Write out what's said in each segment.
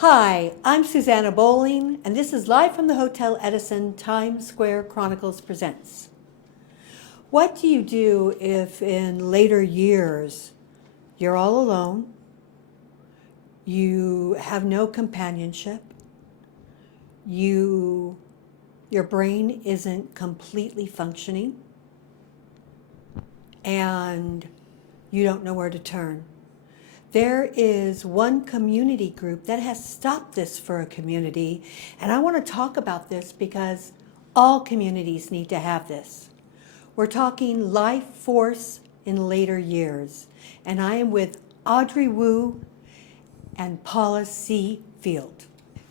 Hi, I'm Susanna Bowling, and this is live from the Hotel Edison Times Square Chronicles Presents. What do you do if in later years you're all alone, you have no companionship, your brain isn't completely functioning, and you don't know where to turn? There is one community group that has stopped this for a community, and I want to talk about this because all communities need to have this. We're talking life force in later years, and I am with Audrey Wu and Paula C. Field.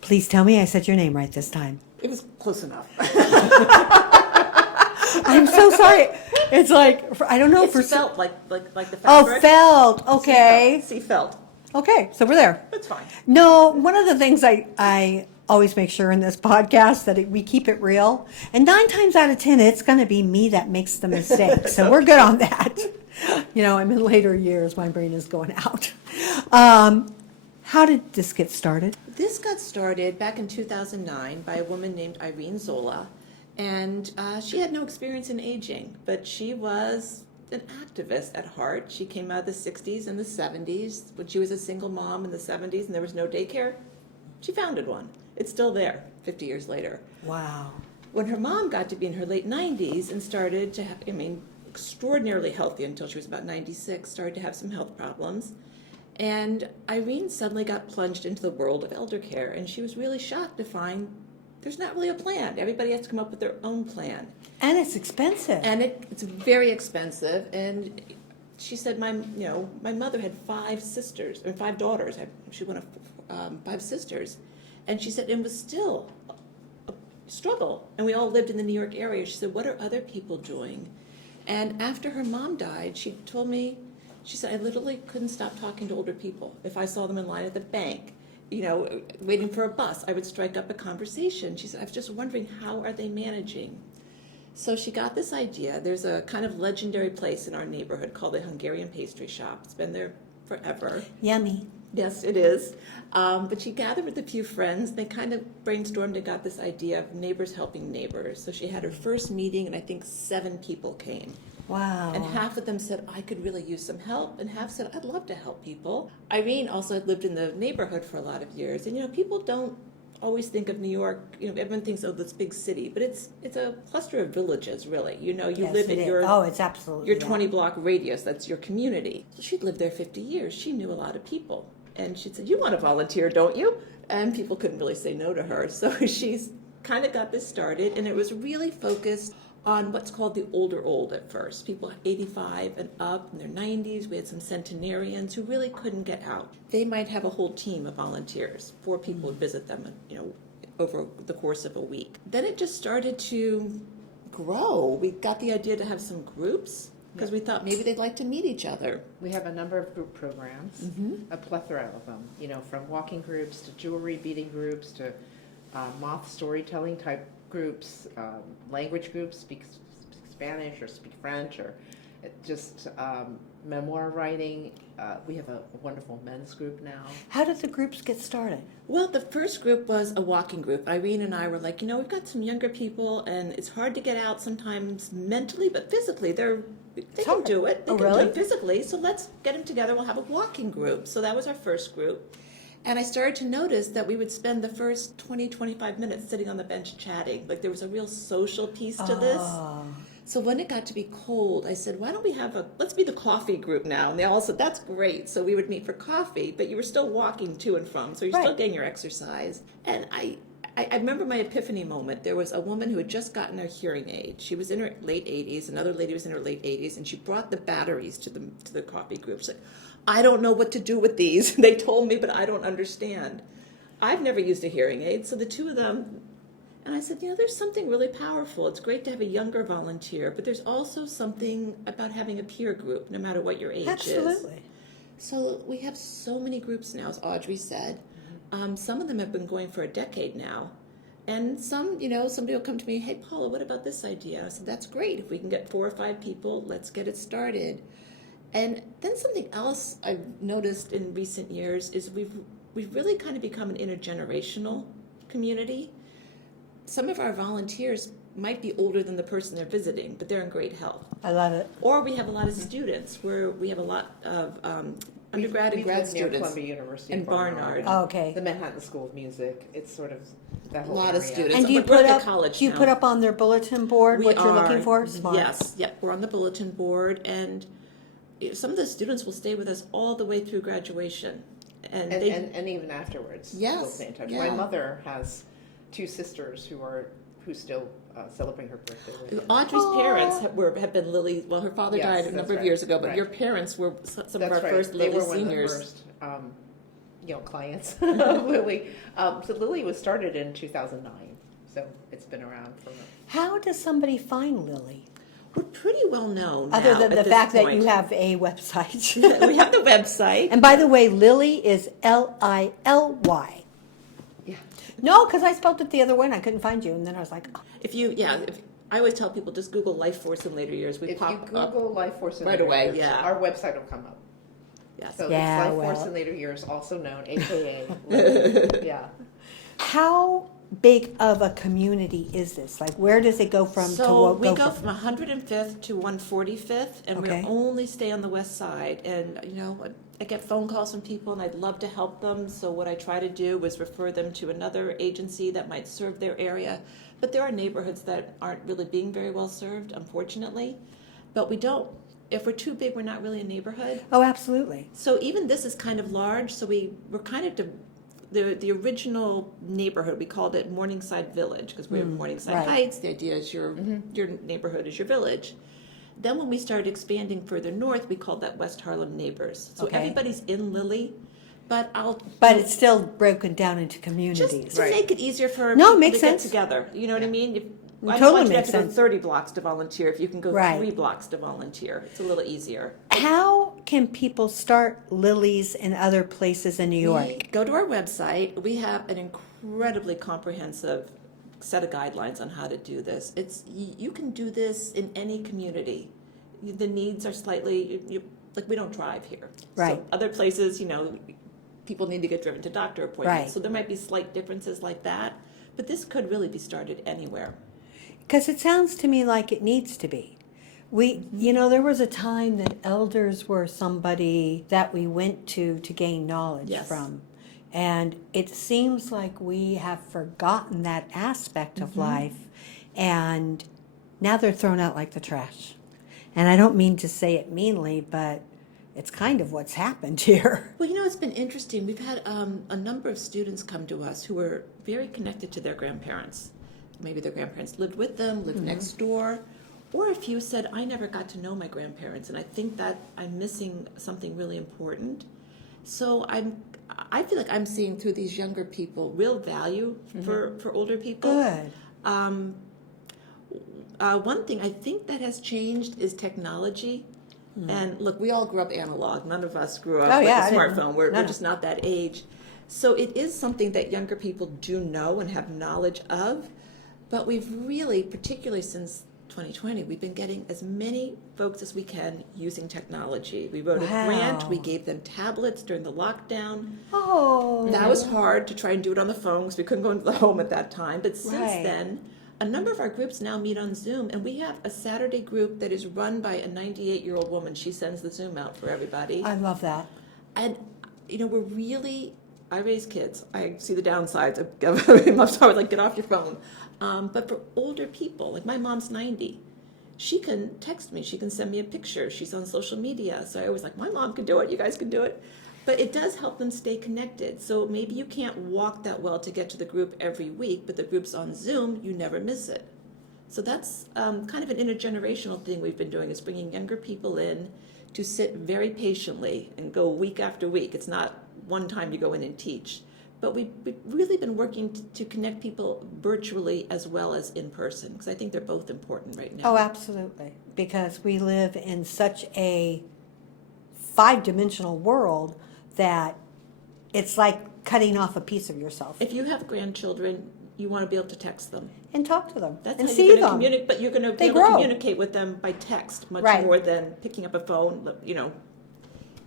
Please tell me I said your name right this time. It was close enough. I'm so sorry. It's like, I don't know. It's felt like the fabric. Oh, felt. Okay. See felt. Okay, so we're there. That's fine. No, one of the things I always make sure in this podcast that we keep it real. And 9 times out of 10, it's going to be me that makes the mistake. So we're good on that. You know, I'm in later years. My brain is going out. How did this get started? This got started back in 2009 by a woman named Irene Zola. And she had no experience in aging, but she was an activist at heart. She came out of the 60s and the 70s. When she was a single mom in the 70s and there was no daycare, she founded one. It's still there 50 years later. Wow. When her mom got to be in her late 90s and started to have, extraordinarily healthy until she was about 96, started to have some health problems. And Irene suddenly got plunged into the world of elder care, and she was really shocked to find there's not really a plan. Everybody has to come up with their own plan. And it's expensive. And it's very expensive. And she said, my mother had 5 sisters, or 5 daughters. She went 5 sisters. And she said it was still a struggle. And we all lived in the New York area. She said, what are other people doing? And after her mom died, she told me, she said, I literally couldn't stop talking to older people. If I saw them in line at the bank, waiting for a bus, I would strike up a conversation. She said, I was just wondering, how are they managing? So she got this idea. There's a kind of legendary place in our neighborhood called the Hungarian Pastry Shop. It's been there forever. Yummy. Yes, it is. But she gathered with a few friends. They kind of brainstormed and got this idea of neighbors helping neighbors. So she had her first meeting, and I think 7 people came. Wow. And half of them said, I could really use some help, and half said, I'd love to help people. Irene also had lived in the neighborhood for a lot of years, and people don't always think of New York, everyone thinks of this big city, but it's a cluster of villages, really. You Yes, live in it's absolutely your 20-block radius, that's your community. So she'd lived there 50 years. She knew a lot of people. And she said, you want to volunteer, don't you? And people couldn't really say no to her. So she's kind of got this started, and it was really focused on what's called the older old at first. People 85 and up in their 90s. We had some centenarians who really couldn't get out. They might have a whole team of volunteers. 4 people would visit them, over the course of a week. Then it just started to grow. We got the idea to have some groups because we thought maybe they'd like to meet each other. We have a number of group programs, a plethora of them, from walking groups to jewelry beading groups to moth storytelling type groups, language groups, speak Spanish or speak French, or just memoir writing. We have a wonderful men's group now. How did the groups get started? Well, the first group was a walking group. Irene and I were like, we've got some younger people, and it's hard to get out sometimes mentally, but physically they can do it. They can do it physically, so let's get them together. We'll have a walking group. So that was our first group. And I started to notice that we would spend the first 20, 25 minutes sitting on the bench chatting. Like there was a real social piece to this. So when it got to be cold, I said, why don't we let's be the coffee group now. And they all said, that's great. So we would meet for coffee, but you were still walking to and from. So you're still getting your exercise. And I remember my epiphany moment. There was a woman who had just gotten her hearing aid. She was in her late 80s. Another lady was in her late 80s. And she brought the batteries to the coffee group. She's like, I don't know what to do with these. They told me, but I don't understand. I've never used a hearing aid, so the 2 of them, and I said, there's something really powerful. It's great to have a younger volunteer, but there's also something about having a peer group, no matter what your age is. Absolutely. So we have so many groups now, as Audrey said. Some of them have been going for a decade now. And some, somebody will come to me, hey, Paula, what about this idea? I said, that's great. If we can get 4 or 5 people, let's get it started. And then something else I've noticed in recent years is we've we've really kind of become an intergenerational community. Some of our volunteers might be older than the person they're visiting, but they're in great health. I love it. Or we have a lot of students where we have a lot of undergrad and grad live near students. Columbia University and Barnard. Oh, okay. The Manhattan School of Music. It's sort of that A whole lot area. of students. And do you But we're put at the up? college Do you now. put up on their bulletin board We what you're are, looking for? Smart. Yes, yeah, we're on the bulletin board, and some of the students will stay with us all the way through graduation, and they And even afterwards, Yes, we'll stay in touch. yeah. My mother has two sisters who still celebrate her birthday with her. Audrey's parents have been Lily. Well, her father Yes, died a that's number of right, years ago, but right. your parents were some of That's our right. first They Lily were one seniors. of the first, clients of Lily. So Lily was started in 2009, so it's been around for. How does somebody find Lily? We're pretty well known Other now than at the this fact that point. you have a website. We have the website. And by the way, Lily is Lily. Yeah. No, because I spelled it the other way and I couldn't find you. And then I was like, oh. I always tell people just Google Life Force in later years. We If you pop up. Google Life Force in right later away, years, yeah. our website will come up. Yes. So Yeah, it's Life Force well. in later years, also known, AKA. Lily. Yeah. How big of a community is this? Like, where does it go from to So what we go from 105th to 145th, and Okay. we only stay on the west side. And I get phone calls from people, and I'd love to help them. So what I try to do is refer them to another agency that might serve their area. But there are neighborhoods that aren't really being very well served, unfortunately. But we don't. If we're too big, we're not really a neighborhood. Oh, absolutely. So even this is kind of large. So we're kind of the original neighborhood. We called it Morningside Village because we have Morningside right. Heights. The idea is your neighborhood is your village. Then when we started expanding further north, we called that West Harlem Neighbors. So Okay. everybody's in Lily, but But it's still broken down into communities. just to Right. make it easier for No, people makes to sense. get together. You know what I mean? I don't Totally want you to have makes to go sense. 30 blocks to volunteer if you can go Right. 3 blocks to volunteer. It's a little easier. How can people start lilies in other places in New York? We go to our website. We have an incredibly comprehensive set of guidelines on how to do this. You can do this in any community. The needs are slightly like we don't drive here. Right. So other places, people need to get driven to doctor appointments. Right. So there might be slight differences like that. But this could really be started anywhere. Because it sounds to me like it needs to be. There was a time that elders were somebody that we went to gain knowledge Yes. from. And it seems like we have forgotten that aspect of life. And now they're thrown out like the trash. And I don't mean to say it meanly, but it's kind of what's happened here. Well, it's been interesting. We've had a number of students come to us who are very connected to their grandparents. Maybe their grandparents lived with them, lived next door, or a few said, I never got to know my grandparents, and I think that I'm missing something really important. So I feel like I'm seeing through these younger people real value for older people. Good. One thing I think that has changed is technology. And look, we all grew up analog. None of us grew up Oh, with yeah, I a didn't- smartphone. We're no. just not that age. So it is something that younger people do know and have knowledge of. But we've really, particularly since 2020, we've been getting as many folks as we can using technology. We wrote Wow. a grant. We gave them tablets during the lockdown. Oh. That was hard to try and do it on the phone because we couldn't go into the home at that time. But since Right. then, a number of our groups now meet on Zoom, and we have a Saturday group that is run by a 98-year-old woman. She sends the Zoom out for everybody. I love that. And, we're really, I raise kids. I see the downsides of I'm sorry, like, get off your phone. But for older people, like my mom's 90, she can text me. She can send me a picture. She's on social media. So I always like, my mom can do it. You guys can do it. But it does help them stay connected. So maybe you can't walk that well to get to the group every week, but the group's on Zoom, you never miss it. So that's kind of an intergenerational thing we've been doing, is bringing younger people in to sit very patiently and go week after week. It's not one time you go in and teach. But we've really been working to connect people virtually as well as in person, because I think they're both important right now. Oh, absolutely. Because we live in such a 5-dimensional world that it's like cutting off a piece of yourself. If you have grandchildren, you want to be able to text them. And talk to them. That's and how see you're going to them. communicate, but you're going to be They able to grow. communicate with them by text much Right. more than picking up a phone.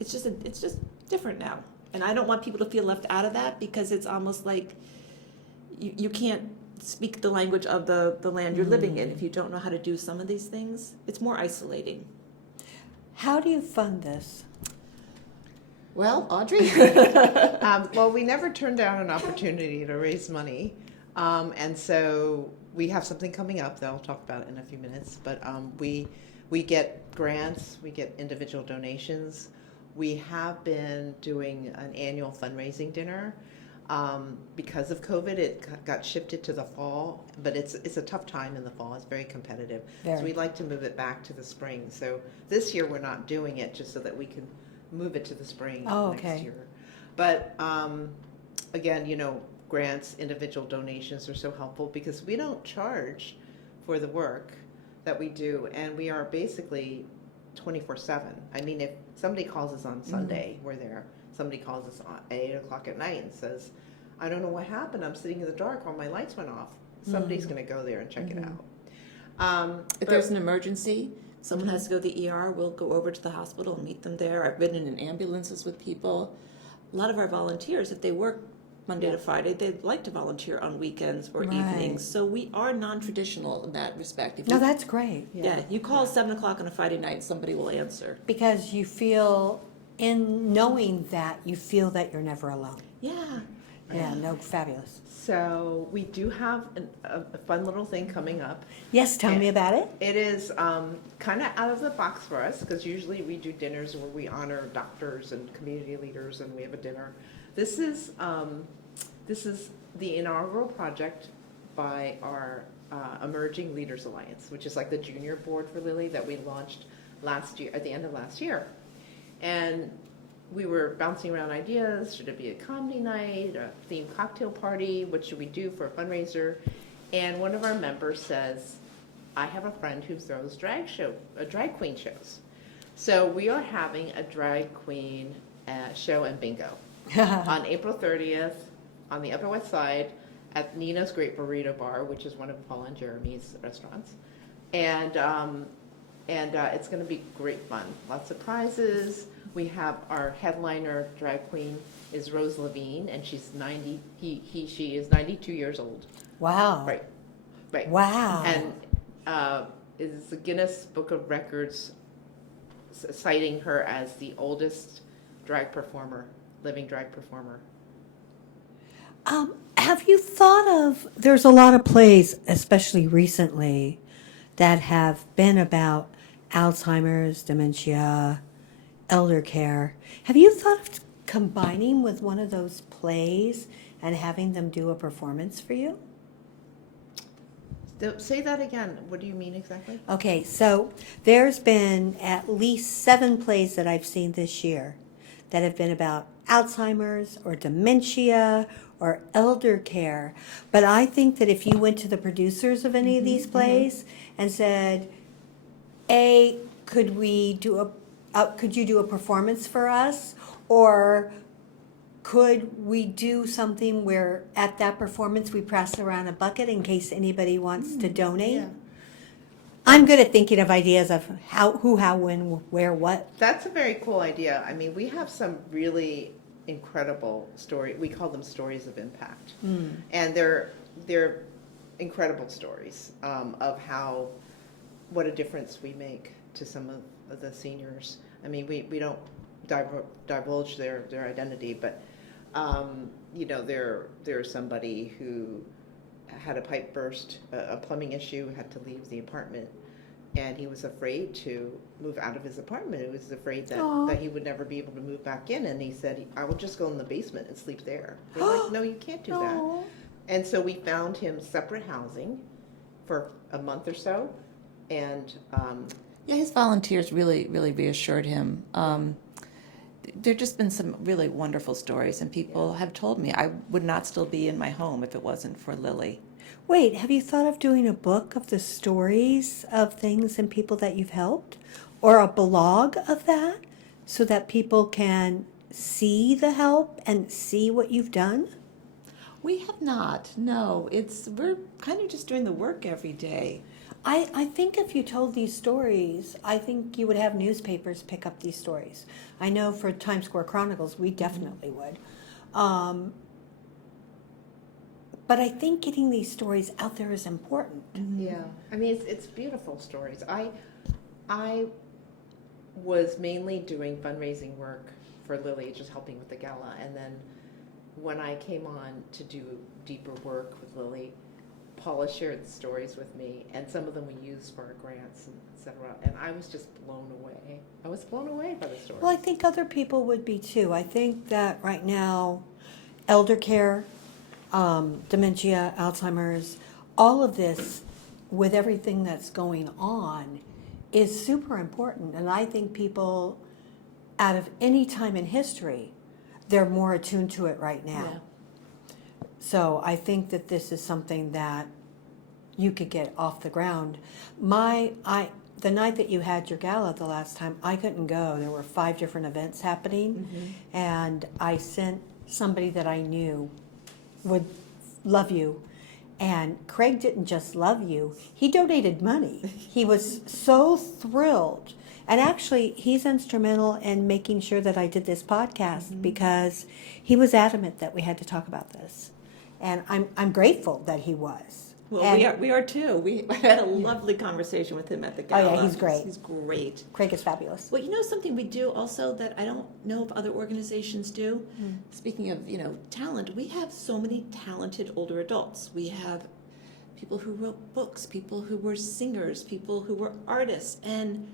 It's just different now. And I don't want people to feel left out of that, because it's almost like you can't speak the language of the land you're living in if you don't know how to do some of these things. It's more isolating. How do you fund this? Well, Audrey? Well, we never turned down an opportunity to raise money. And so we have something coming up that I'll talk about in a few minutes. But we get grants, we get individual donations. We have been doing an annual fundraising dinner. Because of COVID, it got shifted to the fall, but it's a tough time in the fall. It's very competitive. Very. So we'd like to move it back to the spring. So this year we're not doing it just so that we can move it to the spring next year. But again, grants, individual donations are so helpful because we don't charge for the work that we do, and we are basically 24/7. I mean, if somebody calls us on Sunday, we're there. Somebody calls us at 8 o'clock at night and says, I don't know what happened. I'm sitting in the dark while my lights went off. Somebody's going to go there and check it out. If there's an emergency, someone has to go to the ER, we'll go over to the hospital and meet them there. I've ridden in ambulances with people. A lot of our volunteers, if they work Monday to Friday, they'd like to volunteer on weekends or evenings. So we are non-traditional in that respect. If No, that's great. Yeah, you call 7 o'clock on a Friday night, somebody will answer. Because you feel, in knowing that, you feel that you're never alone. Yeah. Yeah, no, fabulous. So we do have a fun little thing coming up. Yes, tell me about it. It is kind of out of the box for us because usually we do dinners where we honor doctors and community leaders, and we have a dinner. This is the inaugural project by our Emerging Leaders Alliance, which is like the junior board for Lilly that we launched last year, at the end of last year. And we were bouncing around ideas. Should it be a comedy night, a themed cocktail party? What should we do for a fundraiser? And one of our members says, I have a friend who throws drag queen shows. So we are having a drag queen show and bingo on April 30th on the Upper West Side at Nina's Great Burrito Bar, which is one of Paul and Jeremy's restaurants. And it's going to be great fun. Lots of prizes. We have our headliner drag queen is Rose Levine, and she's 90. She is 92 years old. Wow. Right. Wow. And is the Guinness Book of Records citing her as the oldest living drag performer. Have you thought of, there's a lot of plays, especially recently, that have been about Alzheimer's, dementia, elder care. Have you thought of combining with one of those plays and having them do a performance for you? Say that again. What do you mean exactly? Okay, so there's been at least 7 plays that I've seen this year that have been about Alzheimer's or dementia or elder care. But I think that if you went to the producers of any of these plays and said, could you do a performance for us? Or could we do something where at that performance we pass around a bucket in case anybody wants to donate? Yeah. I'm good at thinking of ideas of who, how, when, where, what. That's a very cool idea. I mean, we have some really incredible we call them stories of impact. And they're incredible stories of what a difference we make to some of the seniors. I mean, we don't divulge their identity, but there's somebody who had a pipe burst, a plumbing issue, had to leave the apartment, and he was afraid to move out of his apartment. He was afraid that he would never be able to move back in, and he said, I will just go in the basement and sleep there. We're like, no, you can't do that. And so we found him separate housing for a month or so, and his volunteers really, really reassured him. There have just been some really wonderful stories, and people have told me I would not still be in my home if it wasn't for Lily. Wait, have you thought of doing a book of the stories of things and people that you've helped? Or a blog of that so that people can see the help and see what you've done? We have not, no. We're kind of just doing the work every day. I think if you told these stories, I think you would have newspapers pick up these stories. I know for Times Square Chronicles, we definitely would. But I think getting these stories out there is important. Yeah, I mean, it's beautiful stories. I was mainly doing fundraising work for Lily, just helping with the gala, and then when I came on to do deeper work with Lily, Paula shared the stories with me, and some of them we used for our grants, and et cetera, and I was just blown away. I was blown away by the stories. Well, I think other people would be too. I think that right now, elder care, dementia, Alzheimer's, all of this, with everything that's going on, is super important. And I think people, out of any time in history, they're more attuned to it right now. Yeah. So I think that this is something that you could get off the ground. The night that you had your gala the last time, I couldn't go. There were 5 different events happening, and I sent somebody that I knew would love you. And Craig didn't just love you, he donated money. He was so thrilled. And actually, he's instrumental in making sure that I did this podcast because he was adamant that we had to talk about this. And I'm grateful that he was. Well, And we are too. We had a lovely conversation with him at the gala. Oh, yeah, he's great. He's great. Craig is fabulous. Well, you know something we do also that I don't know if other organizations do? Speaking of, talent, we have so many talented older adults. We have people who wrote books, people who were singers, people who were artists, and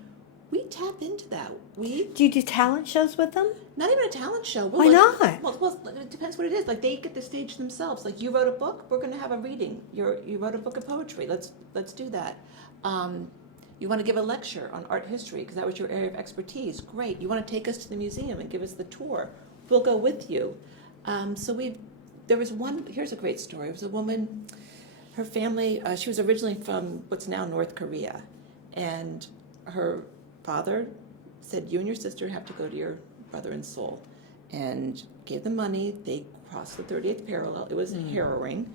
we tap into that. Do you do talent shows with them? Not even a talent show. Why not? Well, it depends what it is. Like, they get the stage themselves. Like, you wrote a book, we're going to have a reading. You wrote a book of poetry. Let's do that. You want to give a lecture on art history because that was your area of expertise. Great. You want to take us to the museum and give us the tour. We'll go with you. There was one. Here's a great story. It was a woman. Her family. She was originally from what's now North Korea, and her father said, "You and your sister have to go to your brother in Seoul," and gave them money. They crossed the 30th parallel. It was harrowing.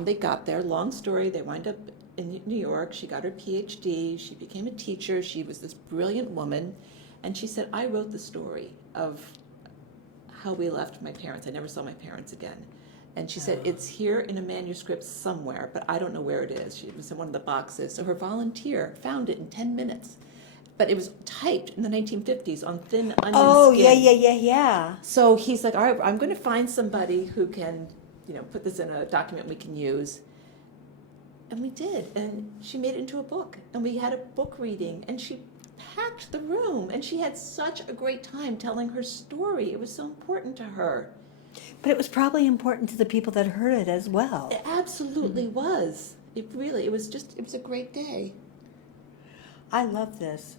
They got there. Long story. They wind up in New York. She got her PhD. She became a teacher. She was this brilliant woman, and she said, "I wrote the story of how we left my parents. I never saw my parents again." And she said, "It's here in a manuscript somewhere, but I don't know where it is." It was in one of the boxes. So her volunteer found it in 10 minutes. But it was typed in the 1950s on thin onion skin. Yeah. So he's like, "All right, I'm going to find somebody who can, put this in a document we can use." And we did. And she made it into a book. And we had a book reading. And she packed the room. And she had such a great time telling her story. It was so important to her. But it was probably important to the people that heard it as well. It absolutely was. It was a great day. I love this.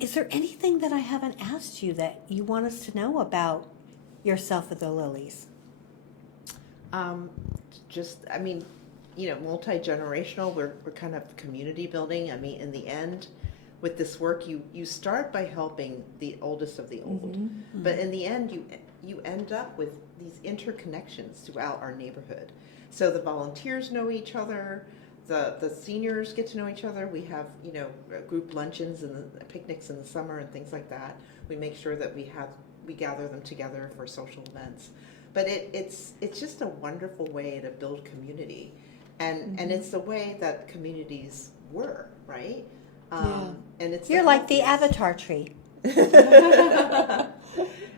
Is there anything that I haven't asked you that you want us to know about yourself with the Lilies? Multi-generational, we're kind of community building. I mean, in the end, with this work, you start by helping the oldest of the old. But in the end, you end up with these interconnections throughout our neighborhood. So the volunteers know each other, the seniors get to know each other. We have, group luncheons and picnics in the summer and things like that. We make sure that we gather them together for social events. But it's just a wonderful way to build community. And it's the way that communities were, right? And it's You're like the avatar tree.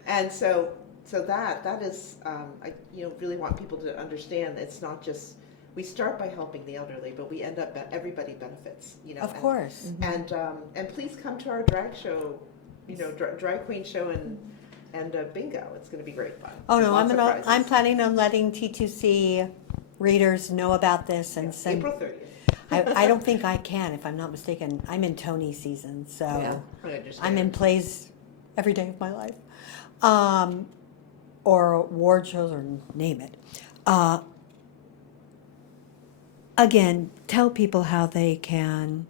And so that is, I really want people to understand that it's not just, we start by helping the elderly, but we end up, everybody benefits, Of course. And please come to our drag show, drag queen show and bingo. It's going to be great fun. Oh no, Lots of prizes. I'm planning on letting T2C readers know about this and send. April 30th. I don't think I can, if I'm not mistaken. I'm in Tony season, so I understand. I'm in plays every day of my life, or award shows, or name it. Again, tell people how they can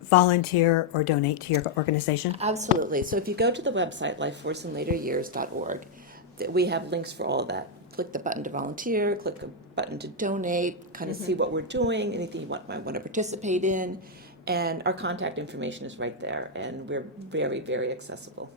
volunteer or donate to your organization. Absolutely. So if you go to the website, lifeforceandlateryears.org, we have links for all of that. click the button to volunteer, click a button to donate, kind of see what we're doing, anything you might want to participate in. And our contact information is right there, and we're very, very accessible.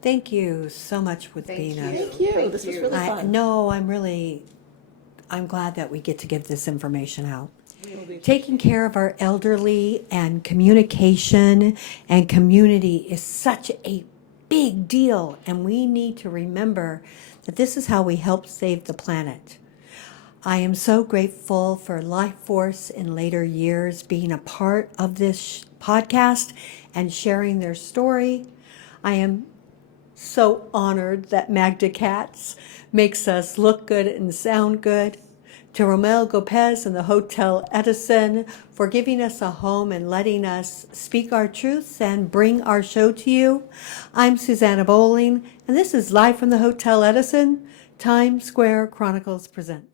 Thank you so much with being us. Thank you. This was really fun. No, I'm glad that we get to give this information out. Really Taking care of our elderly and communication and community is such a big deal, and we need to remember that this is how we help save the planet. I am so grateful for Life Force in later years being a part of this podcast and sharing their story. I am so honored that Magda Katz makes us look good and sound good. To Romel Gopez and the Hotel Edison for giving us a home and letting us speak our truths and bring our show to you. I'm Susanna Bowling, and this is Live from the Hotel Edison, Times Square Chronicles presents.